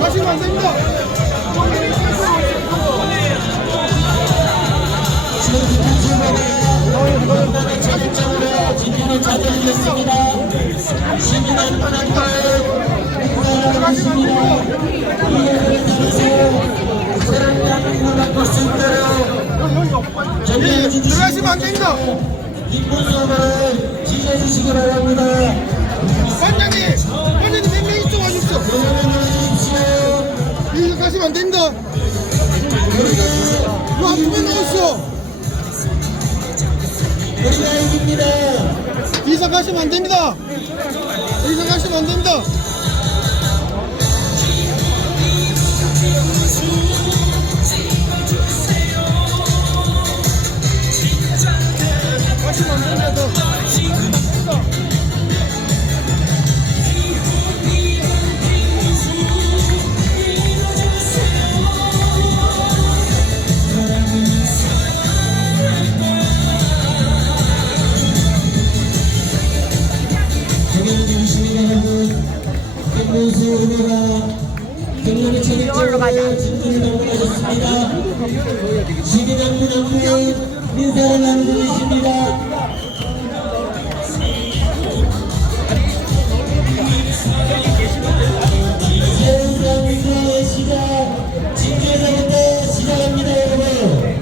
가시면 안 됩니다. 진진을 찾아주셨습니다. 시민한 분한테 인사드리겠습니다. 이해를 따라서 사랑하는 받고 싶도록 들어가시면 안 됩니다. 기쁜 소감을 지켜주시기 바랍니다. 반장님 몇 명 이쪽 와주십시오. 여기 가시면 안 됩니다. 이거 한 두명 나오시오. 우리가 이깁니다. 이사 가시면 안 됩니다. 이사 가시면 안 됩니다. 가시면 안 됩니다. 김문수 후보가 경남의 최대적으로 진주를 방문하셨습니다. 시민 한 분 한 분 인사를 나누고 계십니다. 새로운 강민의 시작, 진주에서부터 시작합니다, 여러분.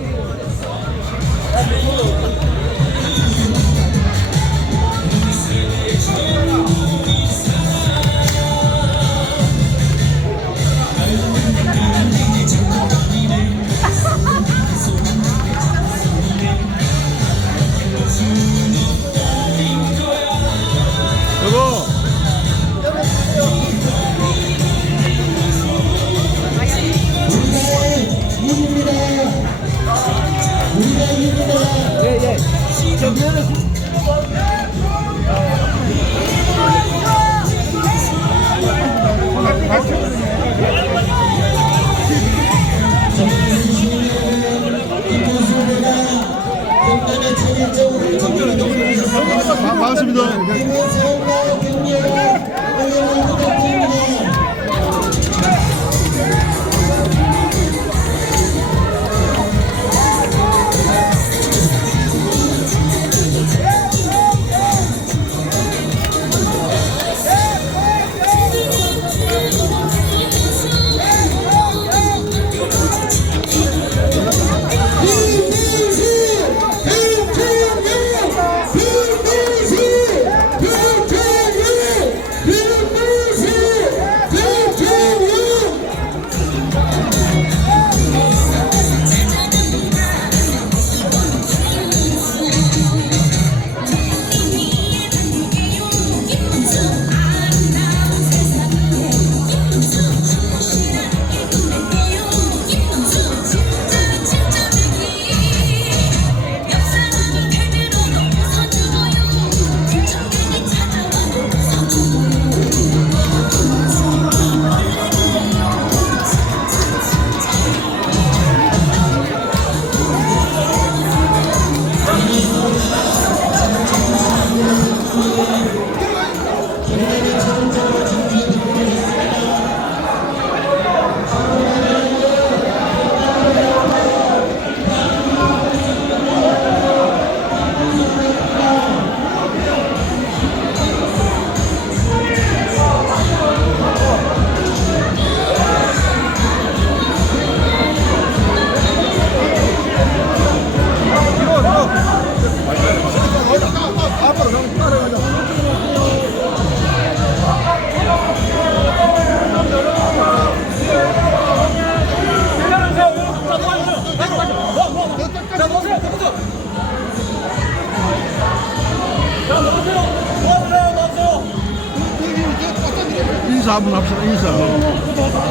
인사 한번 합시다. 인사.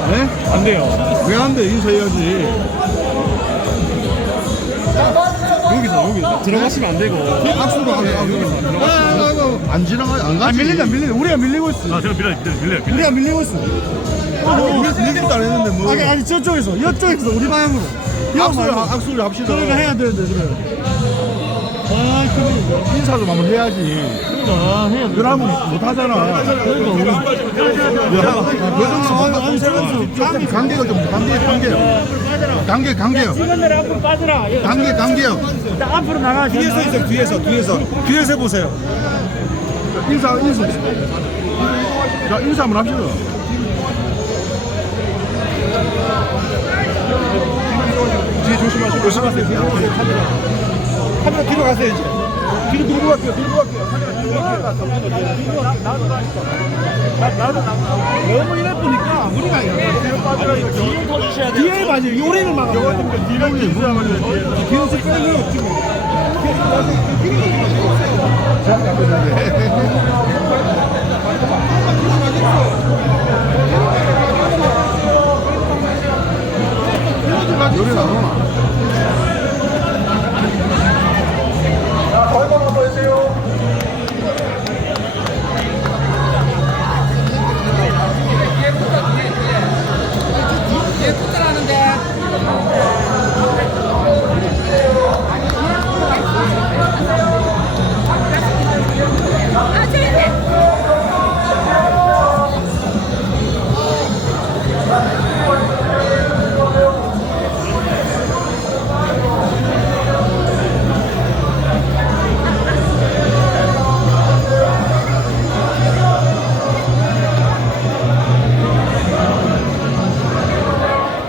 네? 안 돼요. 왜 안 돼? 인사해야지. 여기서 들어가시면 안 되고. 악수도 하고. 안 지나가요. 안 가지. 밀린다. 우리가 밀리고 있어. 아, 밀려. 우리가 밀리고 있어. 밀기도 안 했는데 뭐. 아니 저쪽에서 이쪽에서 우리 방향으로. 악수를 합시다. 그러니까 해야 되는데 그래. 아 그래. 인사 좀 한번 해야지. 그러니까 해야 돼. 그러면 못 하잖아. 관계가 좀 관계요. 시간대로 앞으로 빠져라. 관계요. 앞으로 나가. 뒤에서 있어요. 뒤에서 보세요. 인사. 자, 인사 한번 합시다. 뒤에 조심하세요. 카메라 뒤로 가세요, 이제. 뒤로 밀고 갈게요. 너무 이래 보니까 우리가 뒤로 빠져라. 뒤에 더 주셔야 돼요. 뒤에 맞아요. 요리를 막아야 돼요. 뒤에서 빼는 지금. 요리를 안 오나?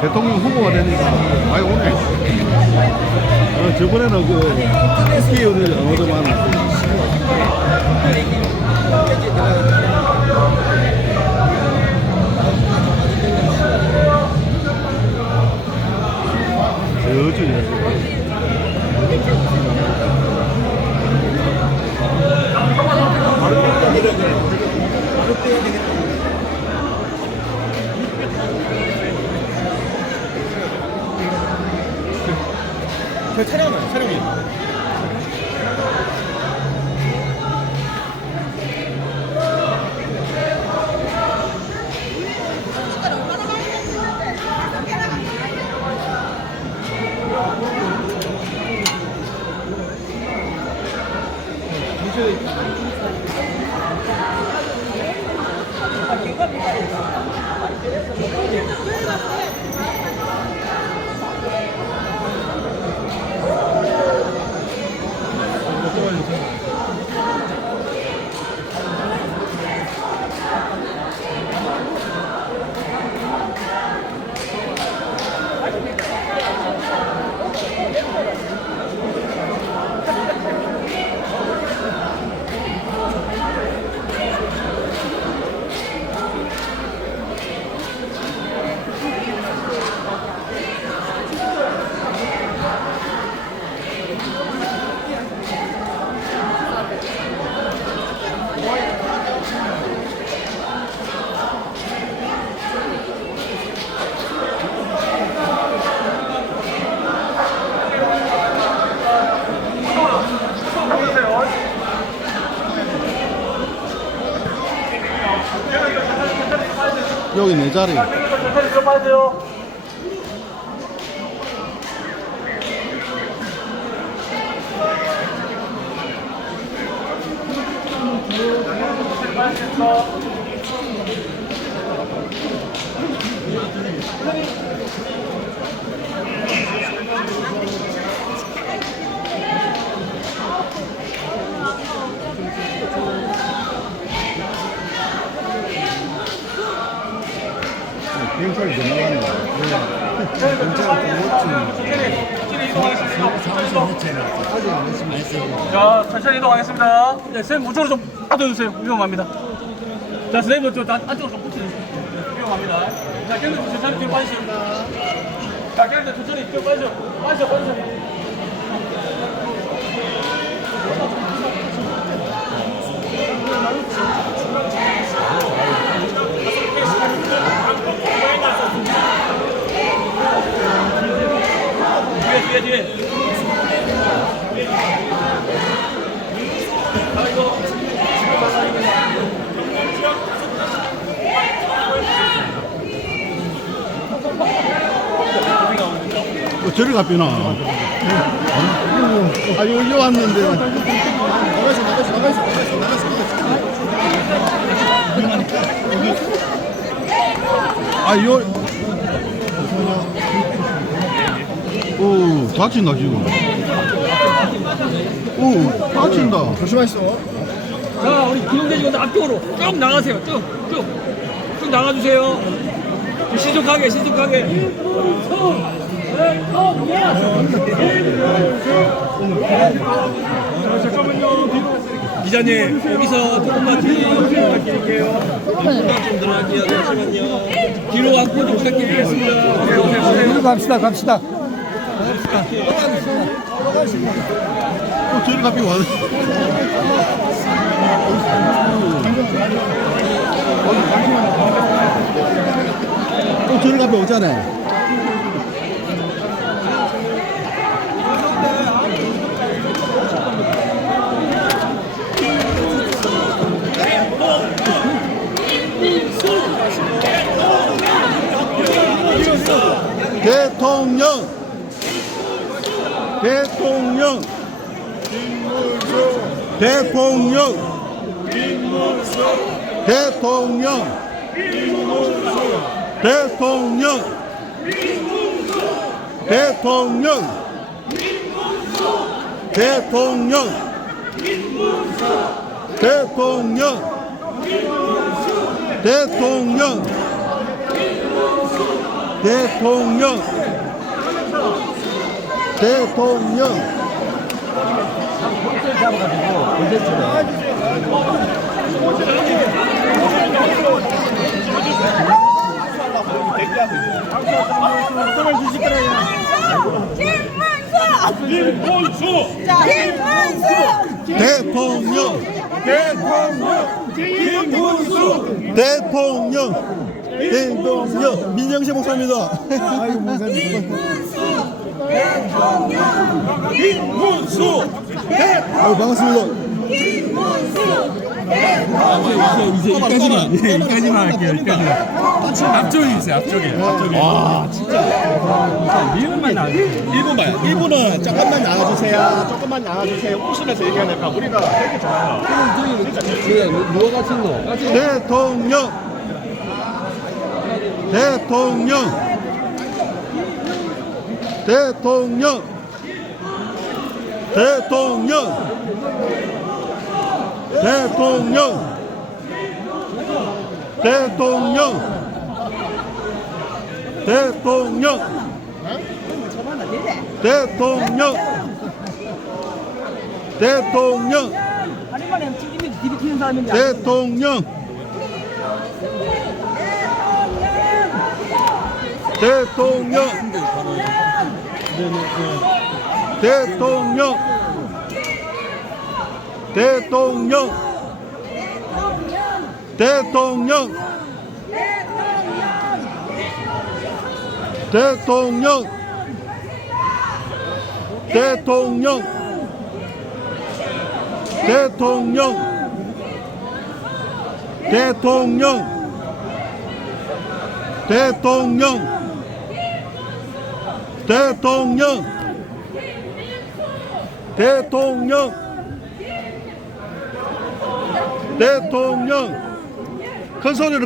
대통령 후보가 되니까 많이 오네. 저번에는 국회의원들 얻어만 촬영이. 여기 내 자리. 비행까지 넘어가는 거야. 자, 천천히 이동하겠습니다. 네, 선생님 우측으로 좀 빠져주세요. 위험합니다. 자, 선생님도 좀 안쪽으로 좀 붙여주세요. 위험합니다. 자, 견디 천천히 뒤로 빠지시오. 자, 견디 천천히 뒤로 빠지시오. 빠지시오. 저리 가삐나. 아, 여기 왔는데. 오, 다친다, 지금. 오, 다친다. 조심하시오. 자, 우리 기동대 직원들 앞쪽으로 쭉 나가세요. 쭉 나가주세요. 신속하게. 기자님, 여기서 조금만 뒤로 부탁드릴게요. 좀 들어갈게요. 잠시만요. 뒤로 앞으로 좀 부탁드리겠습니다. 뒤로 갑시다. 저리 가삐 와. 저리 가삐 오잖아. 대통령 민영세 목사입니다. 아이고 목사님. 아유 반갑습니다. 이제 여기까지만 할게요. 앞쪽에 있어요. 앞쪽에. 와 진짜. 1분만 나와주세요. 1분은 잠깐만 나와주세요. 웃으면서 얘기하니까 우리가 되게 좋아요.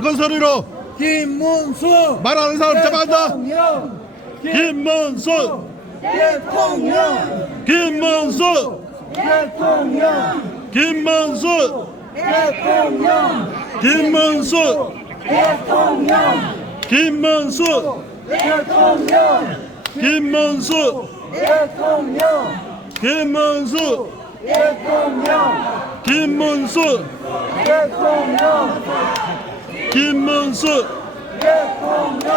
큰 소리로 김문수 말하는 사람 잡아간다. 대통령 김문수 대통령 김문수 대통령 김문수 대통령 김문수 대통령 김문수 대통령 김문수 대통령 김문수 대통령 김문수 대통령 김문수 대통령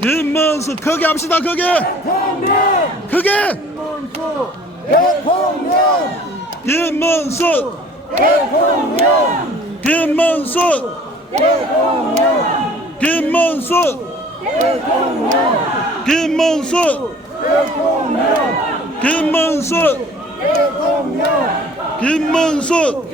김문수 크게 합시다. 크게 김문수 대통령 김문수 대통령 김문수 대통령 김문수 대통령 김문수 대통령 김문수 대통령 김문수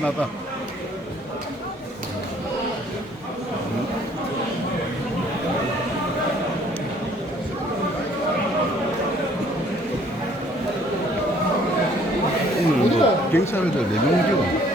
나다. 오늘 뭐 경찰들 4명 기고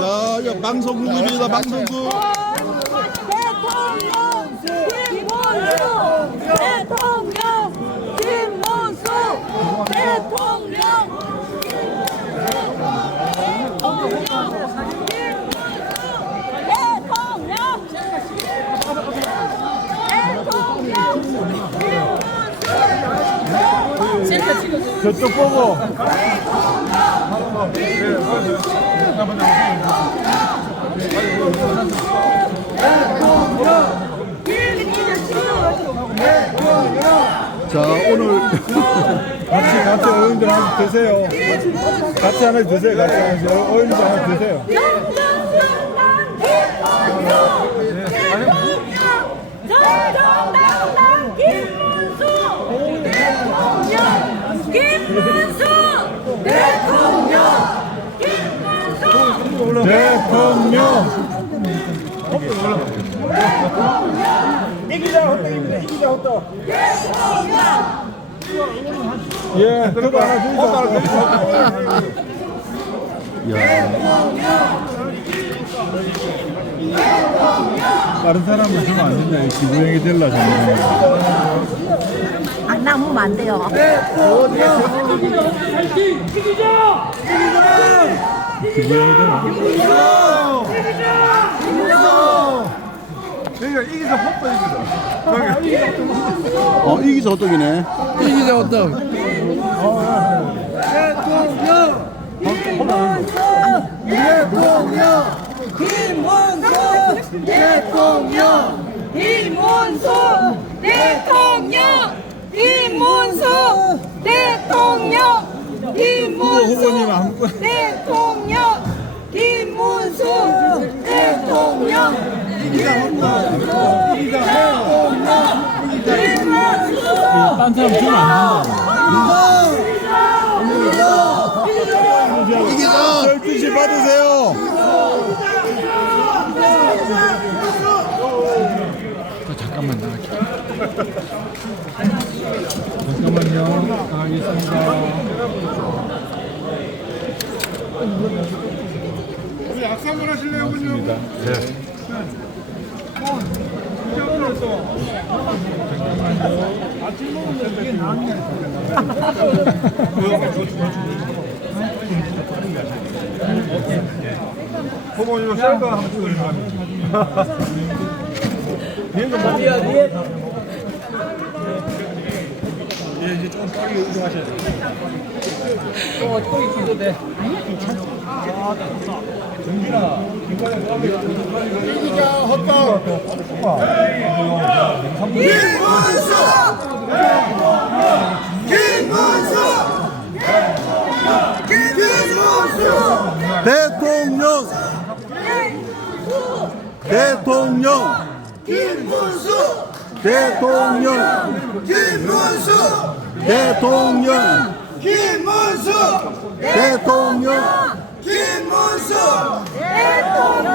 자, 이거 방송국입니다. 방송국. 저쪽 보고. 자, 오늘 같이 어른들 하나 드세요. 같이 하나 드세요. 같이 하나 어른들 하나 드세요. 대통령 이기자 호떡입니다. 이기자 호떡. 예, 그거 하나 주세요. 다른 사람은 주면 안 된다. 기부행이 될라 정말. 안 남으면 안 돼요. 기부행이 되나? 여기가 이기자 호떡 이기자. 이기자 호떡이네. 이기자 호떡. 딴 사람 주면 안 된다. 12시 받으세요. 잠깐만요. 가겠습니다. 우리 악수 한번 하실래요, 군요? 네. 아침 먹으면 이게 나왔네. 보고 이거 셀카 한번 찍어주세요. 이제 조금 빨리 운동하셔야 돼요. 대통령! 대통령! 김문수! 대통령! 김문수! 대통령! 김문수! 대통령! 김문수! 대통령!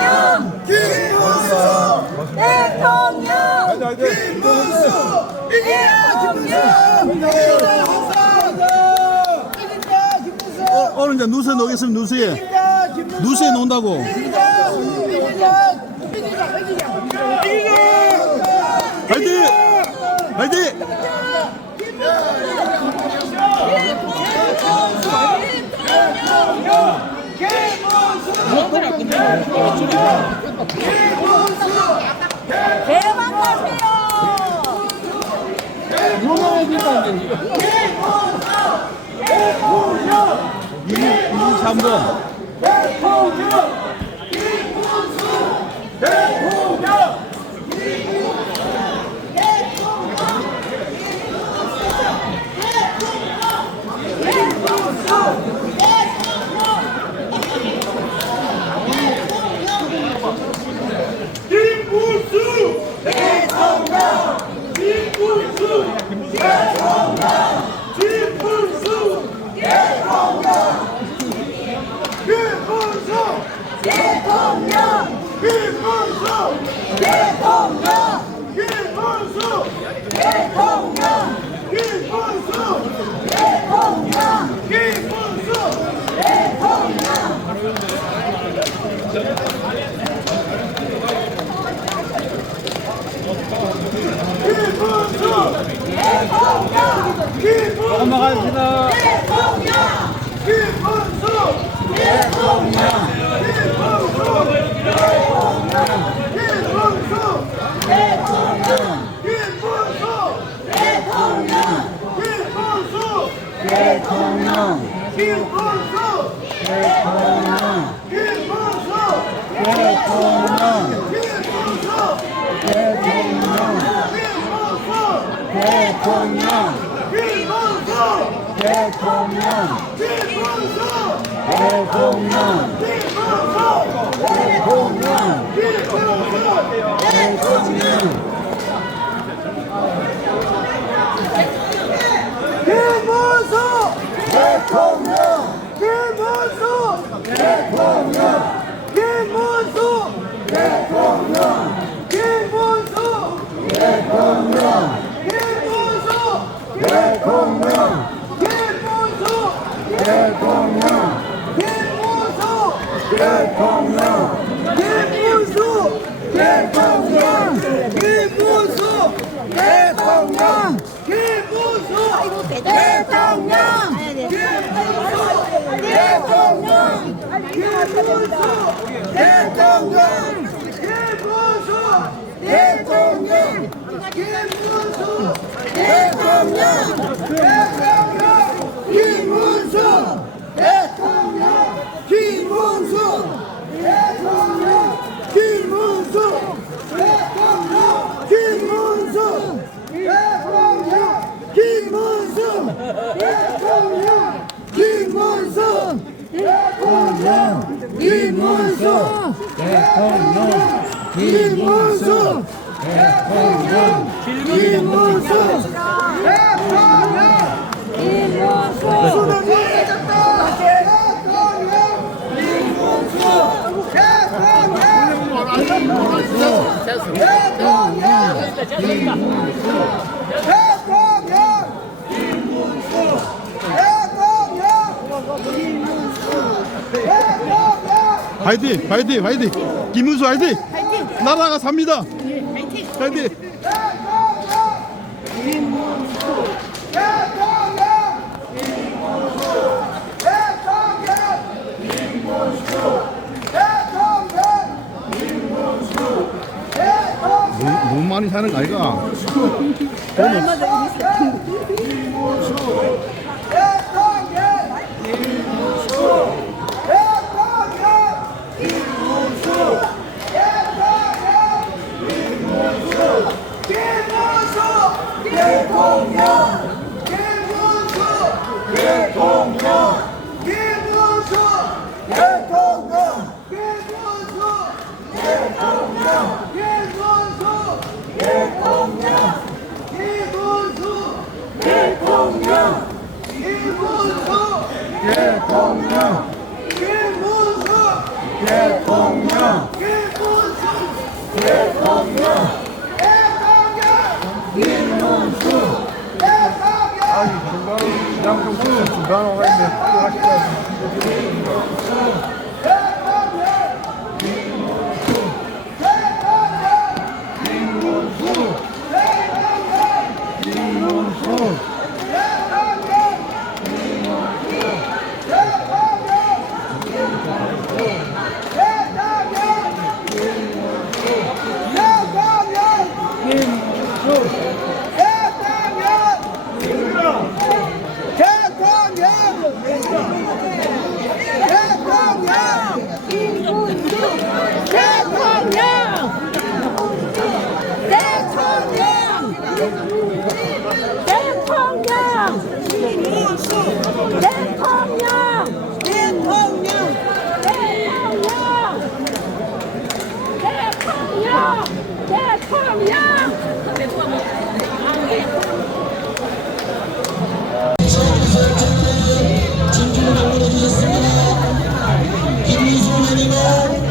김문수! 대통령! 김문수! 오늘 이제 누수에 놓겠습니다. 누수에 놓는다고. 화이팅! 화이팅! 대박하세요! 넘어가겠습니다. 김문수! 화이팅! 화이팅! 화이팅! 김문수 화이팅! 나라가 삽니다! 화이팅! 너무 많이 사는 거 아이가? 중간 오가 있네. 진주를 만들어주셨습니다. 김민수 의원님은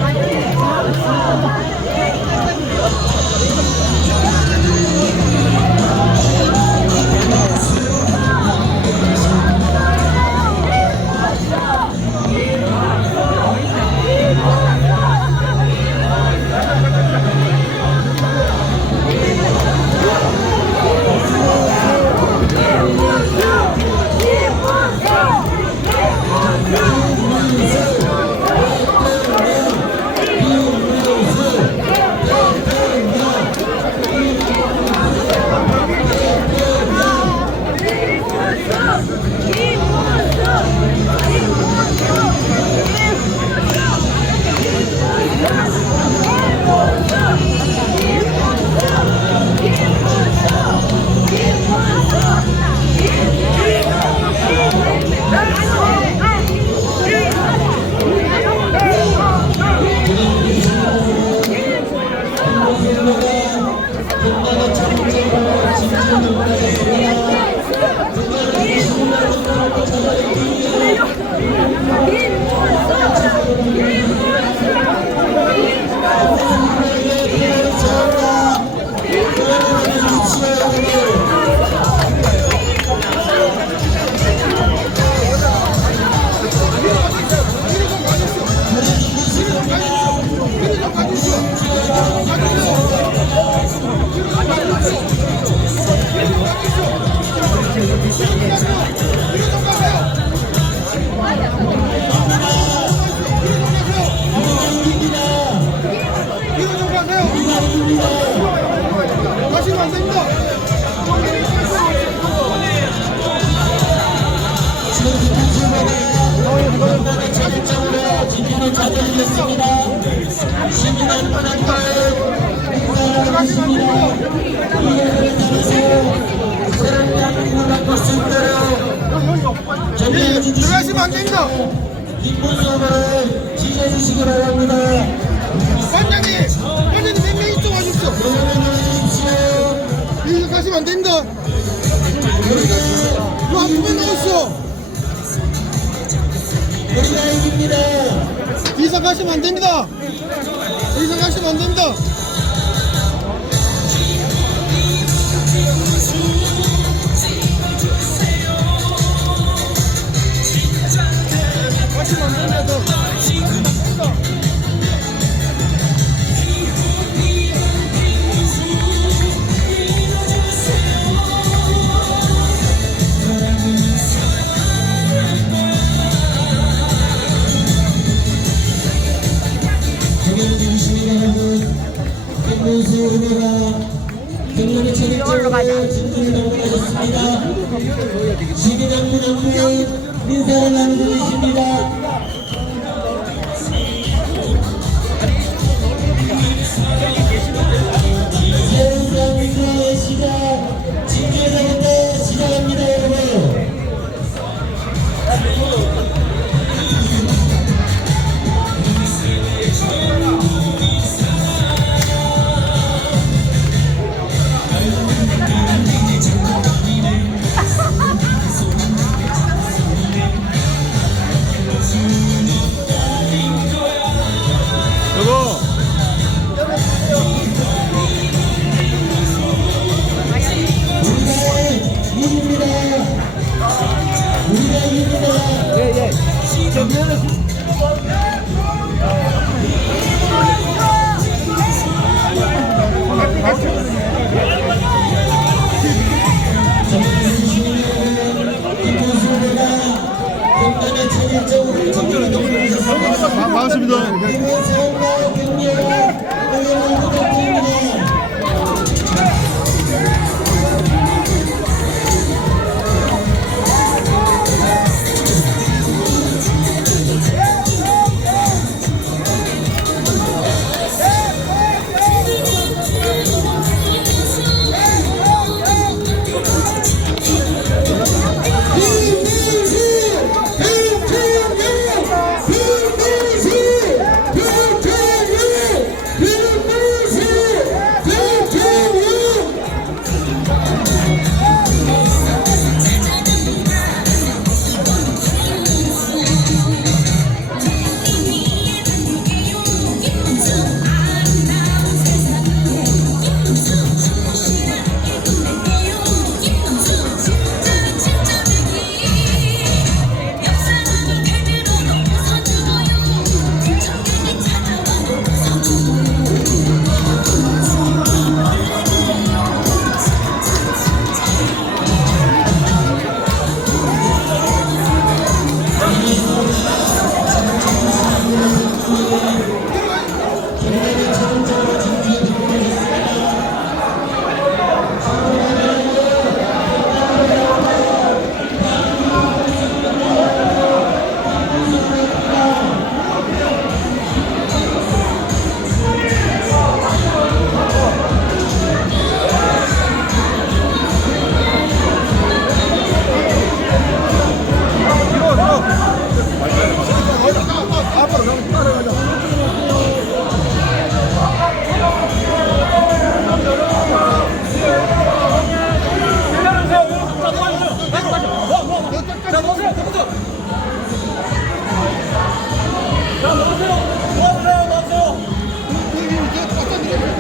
가시면 안 됩니다. 진주를 찾아주셨습니다. 신중한 바닥을 인사하겠습니다. 이해를 따라서 새로운 대한민국을 갖고 있습니다. 정리해 주시기 들어가시면 안 됩니다. 뒷분수를 지지해주시기 바랍니다. 관장님 몇 명 이쪽 와주십시오. 여기 가시면 안 됩니다. 이거 한 분만 나오시오. 우리가 이깁니다. 이상 가시면 안 됩니다. 이상 가시면 안 됩니다. 맞아. 진도를 넘어가셨습니다. 시민 한 분 한 분 인사를 나눠주십니다. 새우깡 시작 진주에서부터 시작합니다 여러분. 여보. 이깁니다. 우리가 이깁니다. 격단의 체질적으로 정리를 넘어가셨습니다. 반갑습니다. 이번 사업과 경례와 응원을 부탁드립니다.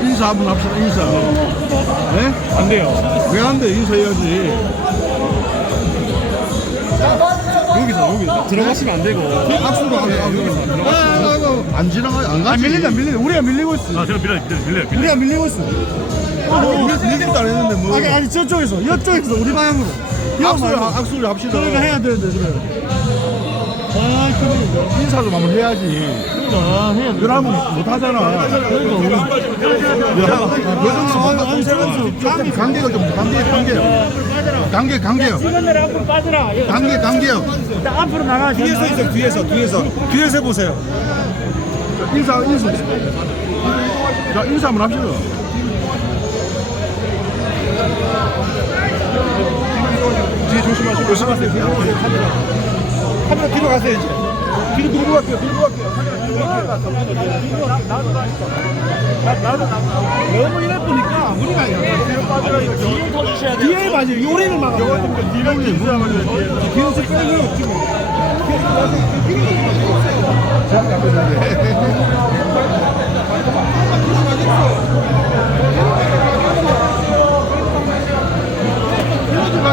인사 한번 합시다. 인사. 네? 안 돼요. 왜 안 돼? 인사해야지. 여기서 들어가시면 안 되고. 악수로 하고 안 지나가요. 안 가지. 밀린다. 우리가 밀리고 있어. 제가 밀려요. 우리가 밀리고 있어. 밀리지도 안 했는데 뭐. 아니 저쪽에서 이쪽에서 우리 방향으로. 악수를 합시다. 그러니까 해야 되는데 그래. 아 그래. 인사 좀 한번 해야지. 그러니까 해야 돼. 그러면 못 하잖아. 관계가 좀 관계요. 시간대로 앞으로 빠져라. 관계요. 앞으로 나가. 뒤에서 보세요. 인사. 자, 인사 한번 합시다. 뒤에 조심하세요. 카메라 뒤로 가세요, 이제. 뒤로 밀고 갈게요. 너무 이래쁘니까 우리가 뒤에 터주셔야 돼. 뒤에 맞아요. 요리를 막아요. 뒤에서 빼고 지금.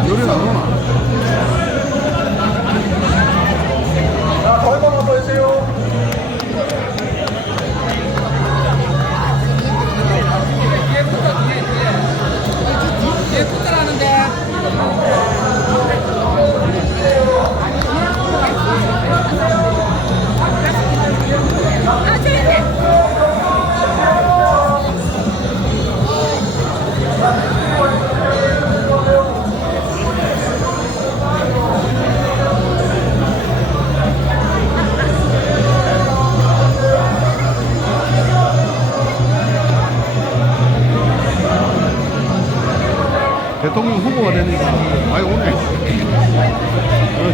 요리 나오나? 얼마 한번 보여주세요.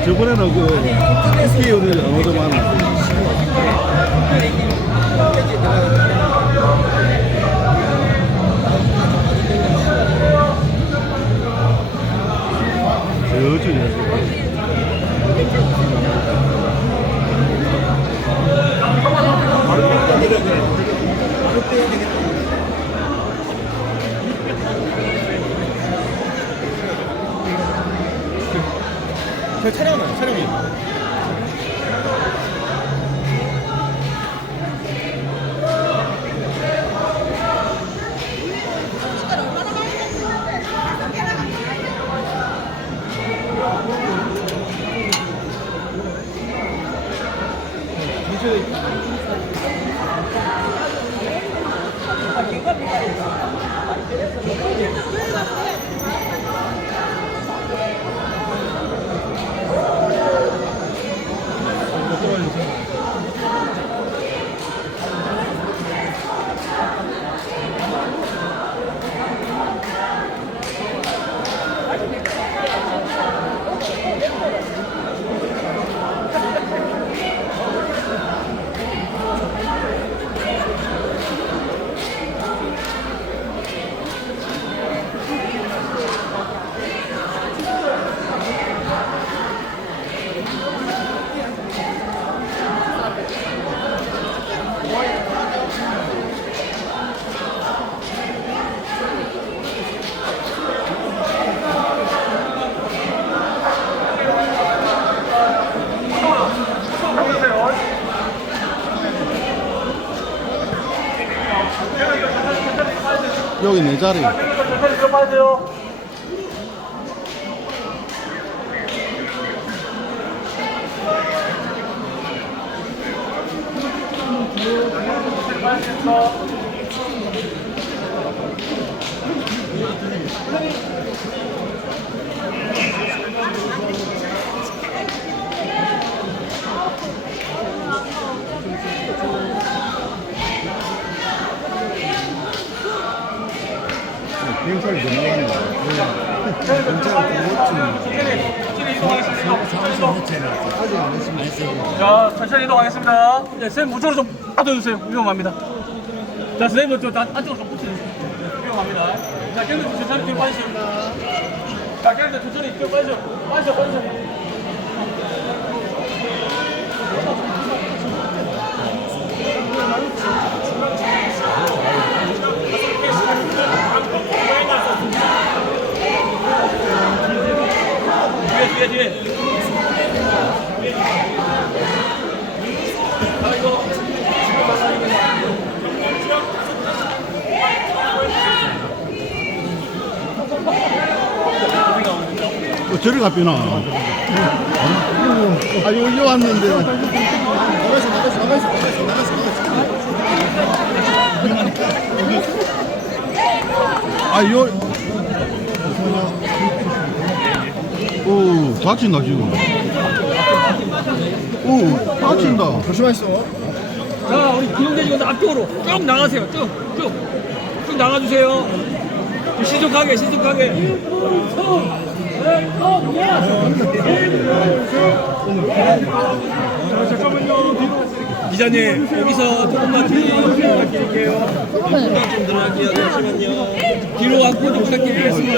저번에는 그 국회 의원들이 너무 많아. 저쪽에. 저 촬영은 촬영이. 여기 내 자리. 경찰이 전화하는 거야. 자, 천천히 이동하겠습니다. 네, 선생님 무조건 좀 빠져주세요. 위험합니다. 자, 선생님 안쪽으로 좀 붙여주세요. 위험합니다. 자, 경찰 천천히 뒤로 빠지시오. 자, 경찰 천천히 뒤로 빠지시오. 빠지시오. 뒤에. 저리 가삐나. 아, 여기 왔는데. 나가있어. 오, 다친다, 지금. 오, 다친다. 조심하시오. 자, 우리 기동대 직원들 앞쪽으로 쭉 나가세요. 쭉 나가주세요. 신속하게. 기자님, 여기서 조금만 뒤로 부탁드릴게요. 좀 들어갈게요. 잠시만요. 뒤로 앞으로 좀 부탁드리겠습니다.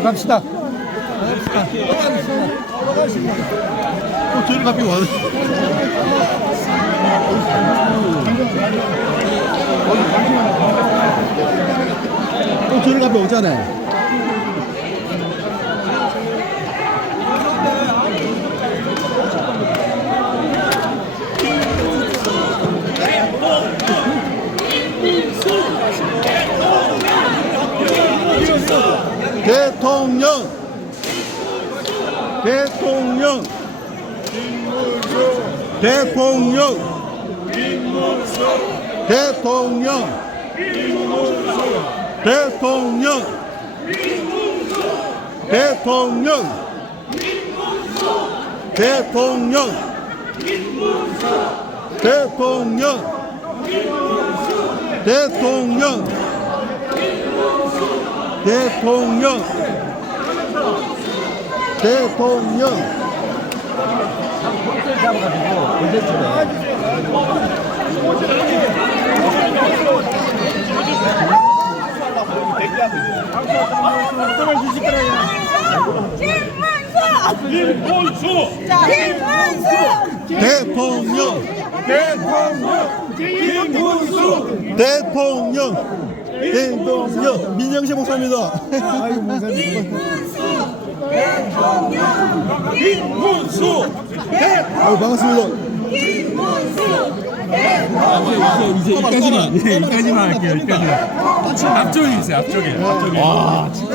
갑시다. 저리 가삐 와. 저리 가삐 오잖아. 대통령 대통령 민정식 목사입니다. 아이고 목사님. 아유 반갑습니다. 이제 여기까지만 할게요. 여기까지만. 앞쪽에 있어요. 앞쪽에. 와 진짜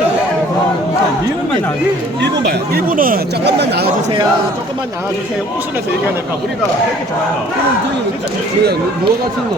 1분만 나와요. 1분 봐요. 1분은 조금만 나와주세요. 조금만 나와주세요. 웃으면서 얘기하니까 우리가 되게 좋아요. 누가 같은 거?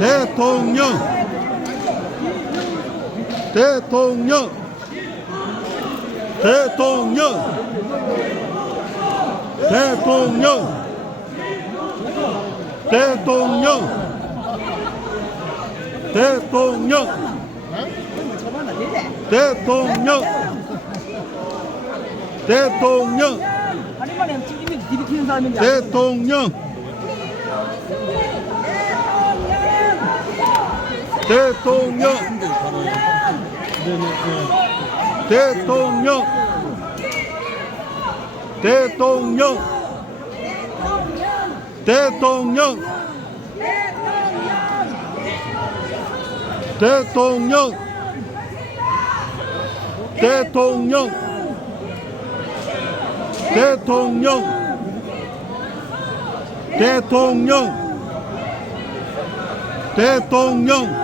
대통령 대통령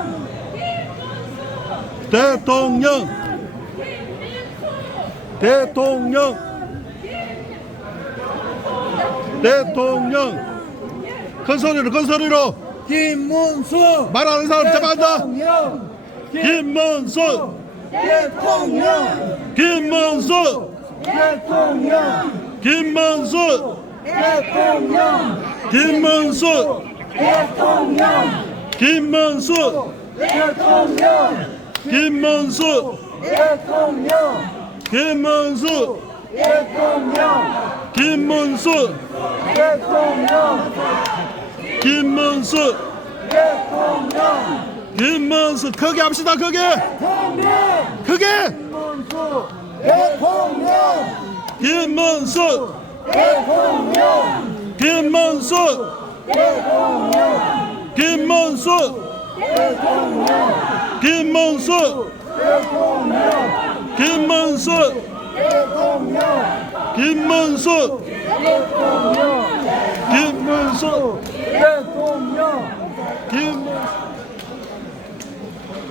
큰 소리로 김문수 말하는 사람 잡아간다. 대통령 김문수 크게 합시다. 크게 김문수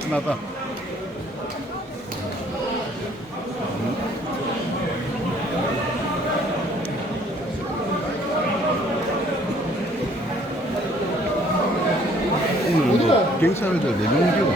나다. 오늘 경찰들 4명 기고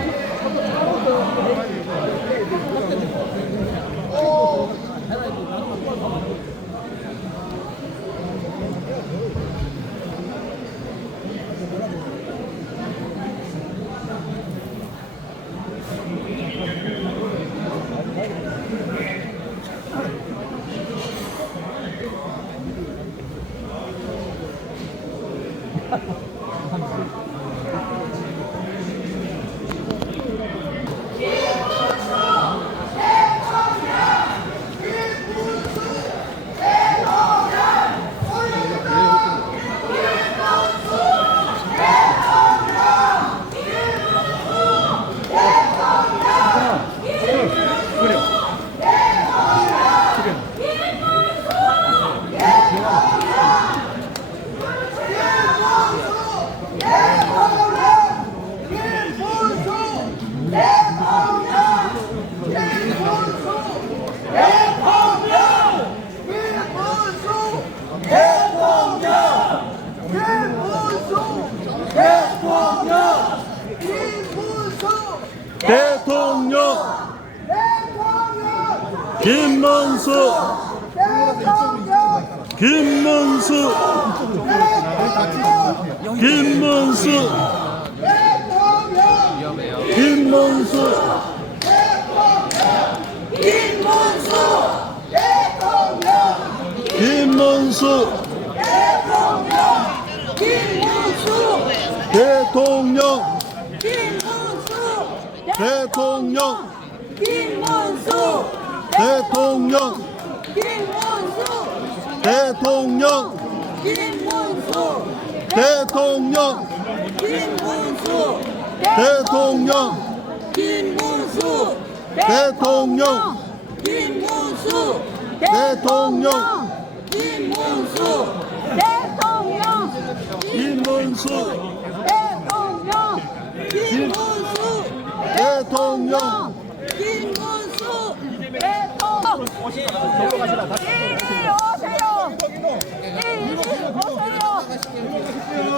김문수 대통령 대통령 대통령 대통령 대통령 대통령 대통령 대통령 김문수 대통령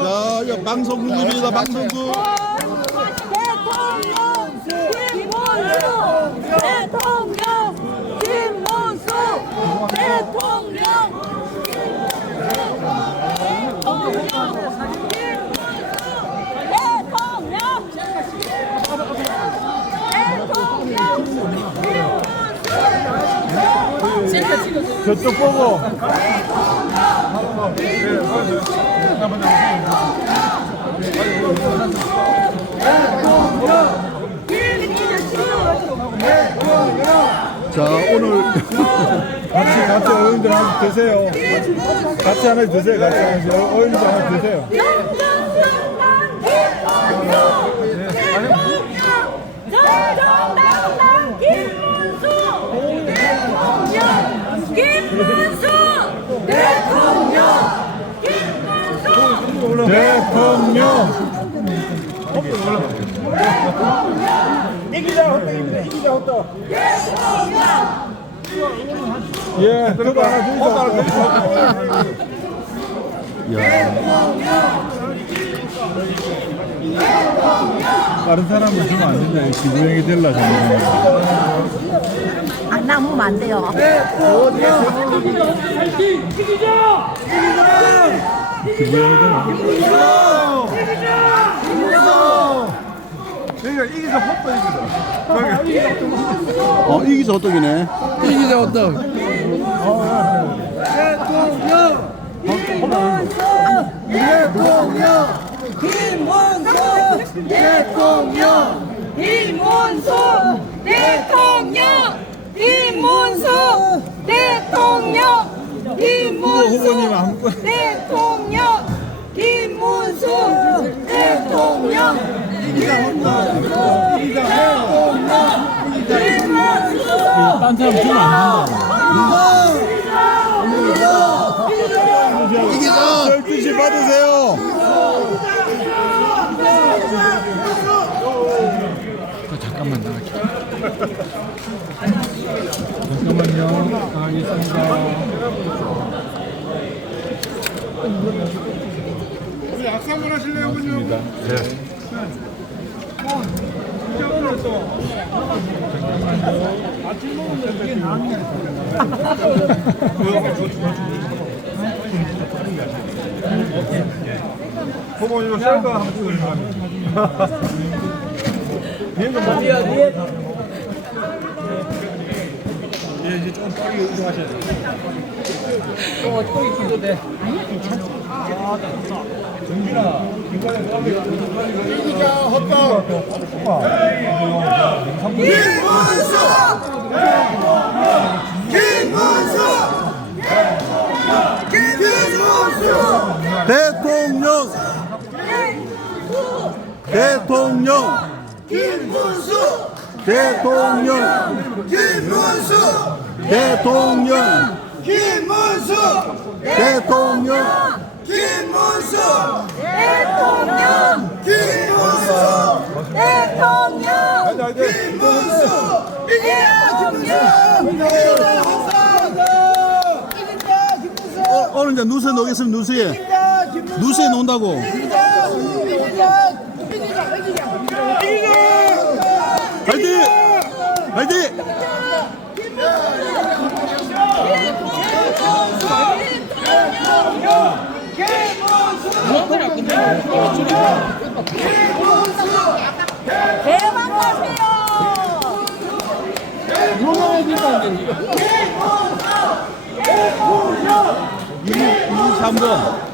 자, 이거 방송국입니다. 방송국. 저쪽 보고. 자, 오늘 같이 어른들 하나 드세요. 같이 하나 드세요. 같이 하나 어른들 하나 드세요. 대통령. 이기자 호떡입니다. 이기자 호떡. 예, 그거 하나 주세요. 다른 사람은 주면 안 된다. 기부형이 될라 정말. 안 남으면 안 돼요. 기부형이 되나? 그러니까 이기자 호떡 이기자. 이기자 호떡이네. 이기자 호떡. 딴 사람 주면 안 된다. 이기자. 12시 받으세요. 잠깐만 나갈게. 잠깐만요. 가겠습니다. 우리 악수 한번 하실래요, 군요? 네. 아침 먹으면 이게 나왔네. 고모 이거 셀카 한번 찍어주세요. 예, 이제 좀 빨리 운동하셔야 돼요. 또 있기도 돼. 아니야, 괜찮아. 정빈아, 이기자 헛떡. 김문수! 대통령! 대통령! 김문수! 대통령! 김문수! 대통령! 김문수! 대통령! 김문수! 대통령! 김문수! 오늘 이제 누수에 놓겠습니다. 누수에 놓는다고. 화이팅! 화이팅! 대박하세요. 2분 3분.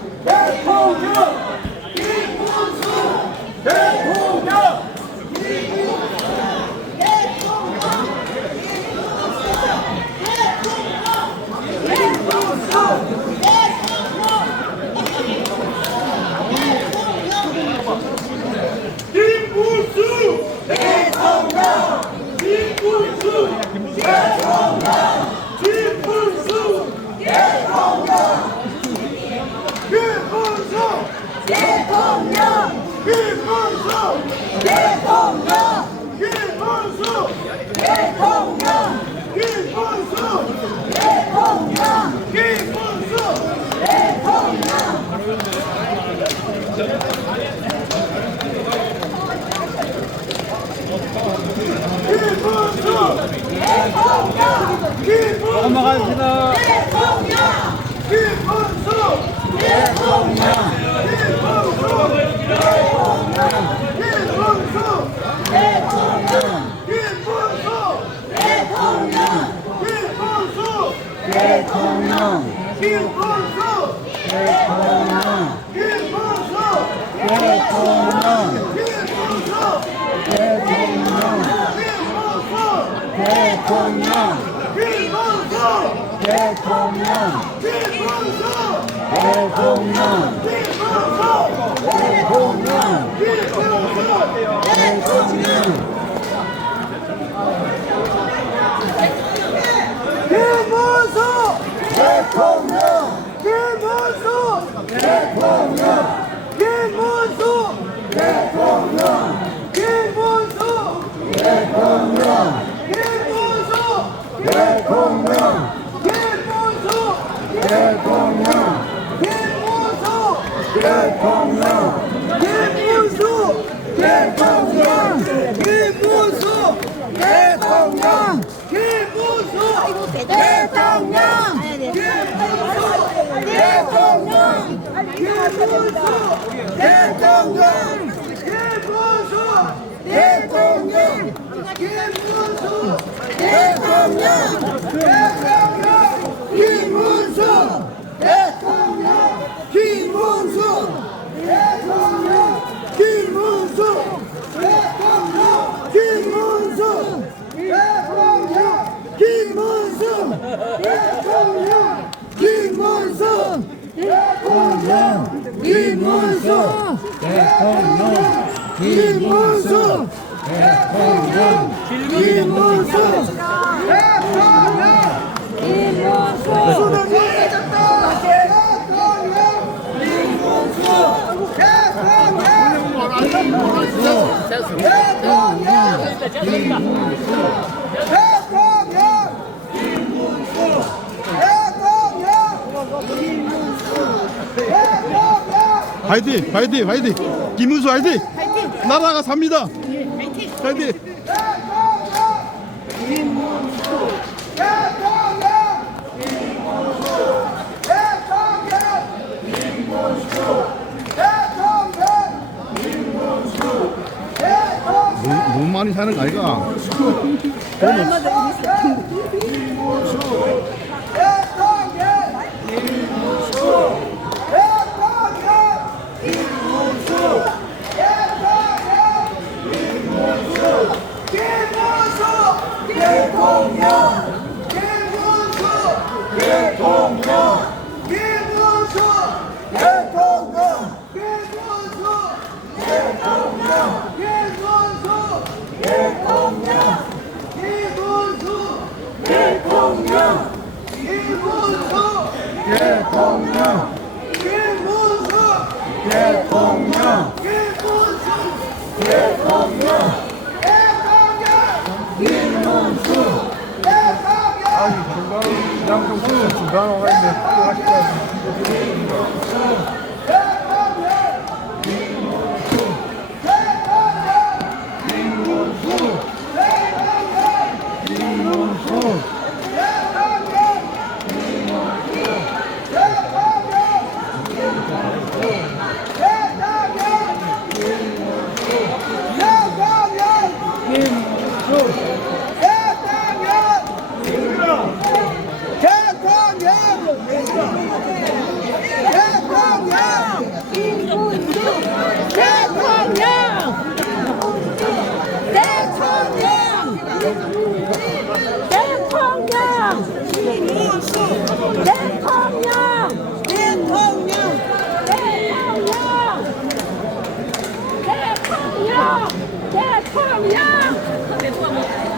넘어가겠습니다. 화이팅! 화이팅! 화이팅! 김문수 화이팅! 나라가 삽니다! 화이팅! 너무 많이 사는 거 아이가? 중간 오가 있는데 또 하시고 대통령! 먹어요.